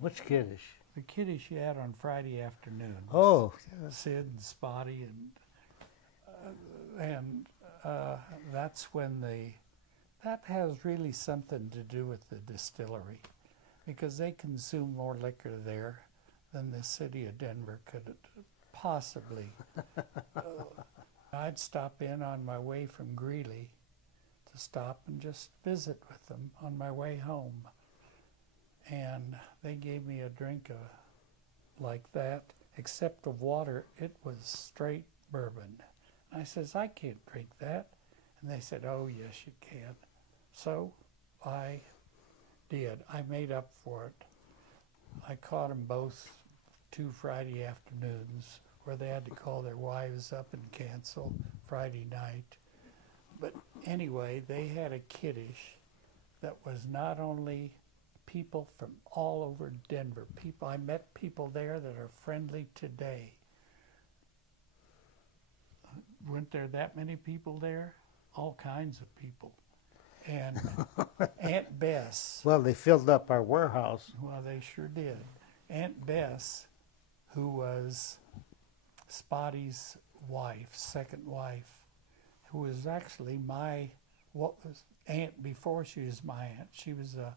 Which Kiddush? The Kiddush you had on Friday afternoon. Oh. Sid and Spotty, and that's when that has really something to do with the distillery, because they consume more liquor there than the city of Denver could possibly. I'd stop in on my way from Greeley to stop and just visit with them on my way home. And they gave me a drink like that, except of water. It was straight bourbon. I says, I can't drink that. And they said, oh, yes, you can. So I did. I made up for it. I caught them both 2 Friday afternoons where they had to call their wives up and cancel Friday night. But anyway, they had a Kiddush that was not only people from all over Denver. I met people there that are friendly today. Weren't there that many people there? All kinds of people. And Aunt Bess. Well, they filled up our warehouse. Well, they sure did. Aunt Bess, who was Spotty's wife, second wife, who was actually aunt before she was my aunt. She was a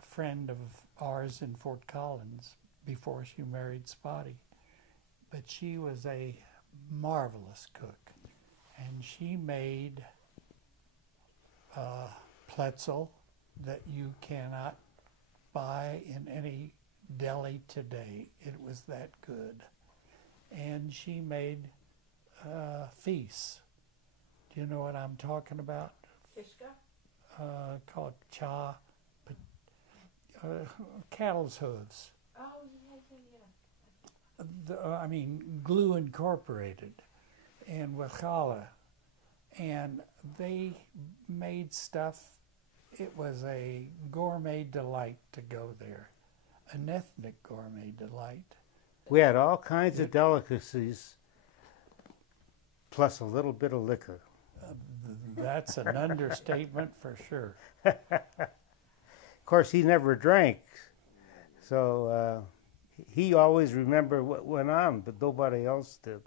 friend of ours in Fort Collins before she married Spotty. But she was a marvelous cook. And she made pretzel that you cannot buy in any deli today. It was that good. And she made feasts. Do you know what I'm talking about? Fishka? Called Challah. Cattle's hooves. Oh, yeah. I mean, Glue Incorporated, and with Challah. And they made stuff. It was a gourmet delight to go there, an ethnic gourmet delight. We had all kinds of delicacies, plus a little bit of liquor. That's an understatement for sure. Of course, he never drank, so he always remembered what went on, but nobody else did.